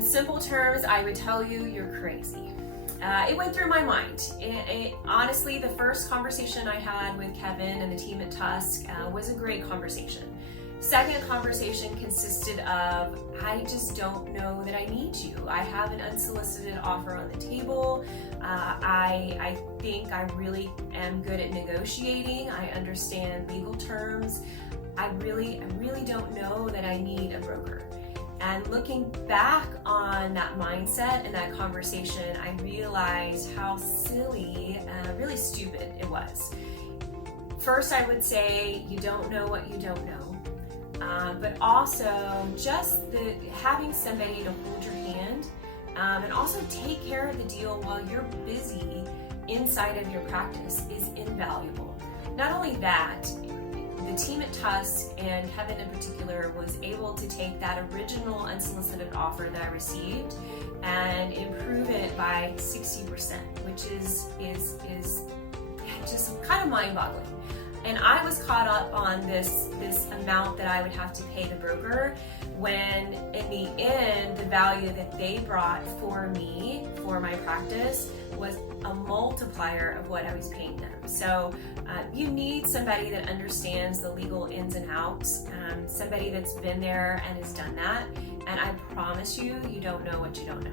In simple terms, I would tell you you're crazy. It went through my mind. Honestly, the first conversation I had with Kevin and the team at TUSK was a great conversation. Second conversation consisted of, I just don't know that I need you. I have an unsolicited offer on the table. I think I really am good at negotiating. I understand legal terms. I really don't know that I need a broker. And looking back on that mindset and that conversation, I realized how silly, really stupid it was. First, I would say you don't know what you don't know, but also just having somebody to hold your hand and also take care of the deal while you're busy inside of your practice is invaluable. Not only that, the team at TUSK and Kevin in particular was able to take that original unsolicited offer that I received and improve it by 60%, which is just kind of mind-boggling. And I was caught up on this amount that I would have to pay the broker when in the end the value that they brought for me, for my practice, was a multiplier of what I was paying them. So you need somebody that understands the legal ins and outs, somebody that's been there and has done that, and I promise you, you don't know what you don't know.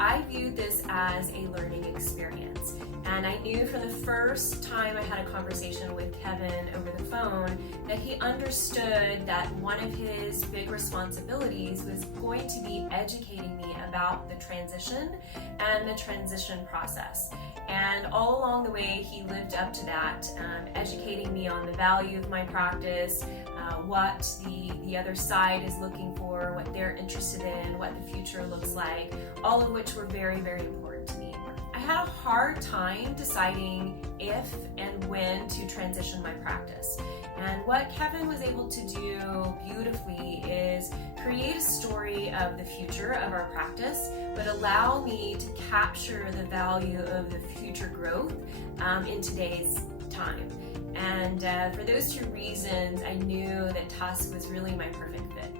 I viewed this as a learning experience, and I knew from the first time I had a conversation with Kevin over the phone that he understood that one of his big responsibilities was going to be educating me about the transition and the transition process. And all along the way, he lived up to that, educating me on the value of my practice, what the other side is looking for, what they're interested in, what the future looks like, all of which were very, very important to me. I had a hard time deciding if and when to transition my practice. And what Kevin was able to do beautifully is create a story of the future of our practice, but allow me to capture the value of the future growth in today's time. And for those two reasons, I knew that TUSK was really my perfect fit.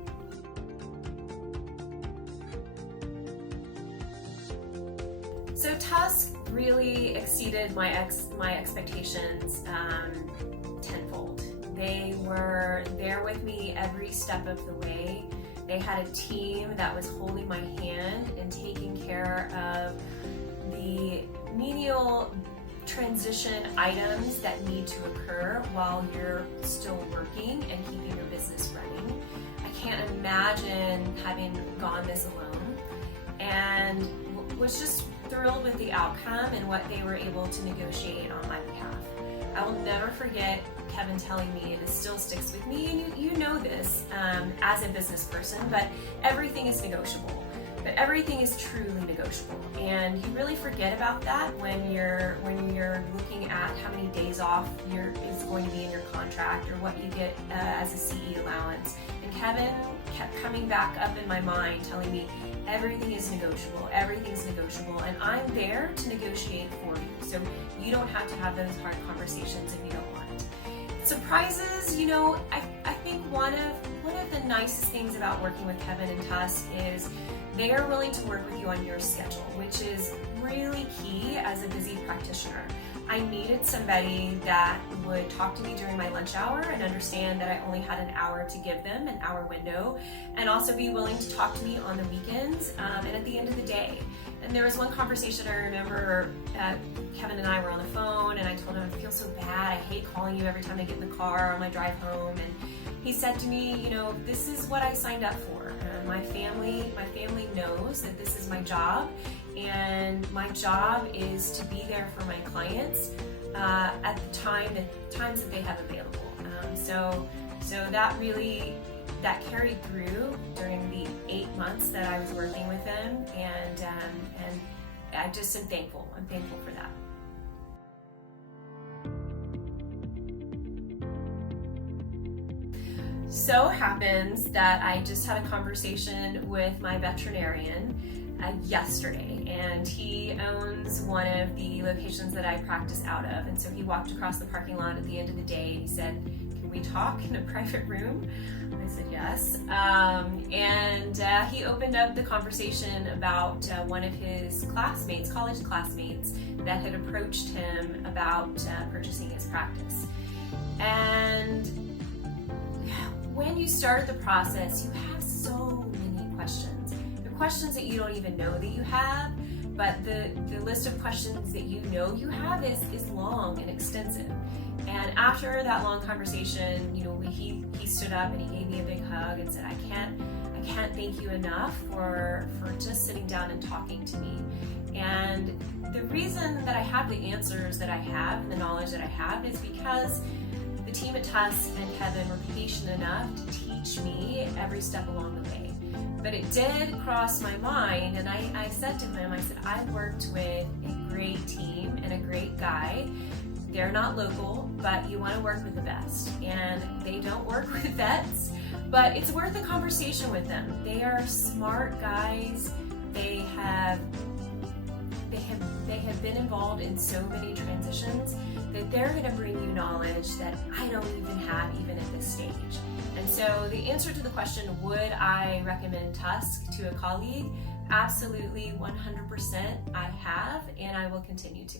So TUSK really exceeded my expectations tenfold. They were there with me every step of the way. They had a team that was holding my hand and taking care of the menial transition items that need to occur while you're still working and keeping your business running. I can't imagine having gone this alone, and was just thrilled with the outcome and what they were able to negotiate on my behalf. I will never forget Kevin telling me, and it still sticks with me, and you know this as a business person, but everything is negotiable. But everything is truly negotiable, and you really forget about that when you're looking at how many days off is going to be in your contract or what you get as a CE allowance. And Kevin kept coming back up in my mind, telling me everything is negotiable, everything's negotiable, and I'm there to negotiate for you. So you don't have to have those hard conversations if you don't want. Surprises, I think one of the nicest things about working with Kevin and TUSK is they are willing to work with you on your schedule, which is really key as a busy practitioner. I needed somebody that would talk to me during my lunch hour and understand that I only had an hour to give them, an hour window, and also be willing to talk to me on the weekends and at the end of the day. And there was one conversation I remember, Kevin and I were on the phone, and I told him, I feel so bad, I hate calling you every time I get in the car on my drive home. And he said to me, this is what I signed up for. My family knows that this is my job, and my job is to be there for my clients at the times that they have available. So that carried through during the 8 months that I was working with them, and I just am thankful. I'm thankful for that. So happens that I just had a conversation with my veterinarian yesterday, and he owns one of the locations that I practice out of, and so he walked across the parking lot at the end of the day and he said, "Can can we talk in a private room? I said yes. He opened up the conversation about one of his classmates, college classmates, that had approached him about purchasing his practice. And when you start the process, you have so many questions. The questions that you don't even know that you have, but the list of questions that you know you have is long and extensive. And after that long conversation, he stood up and he gave me a big hug and said, I can't thank you enough for just sitting down and talking to me. And the reason that I have the answers that I have and the knowledge that I have is because the team at TUSK and Kevin were patient enough to teach me every step along the way. But it did cross my mind, and I said to him, I said, I worked with a great team and a great guy. They're not local, but you want to work with the best. And they don't work with vets, but it's worth a conversation with them. They are smart guys. They have been involved in so many transitions that they're going to bring you knowledge that I don't even have even at this stage. And so the answer to the question, would I recommend TUSK to a colleague? Absolutely, 100% I have, and I will continue to.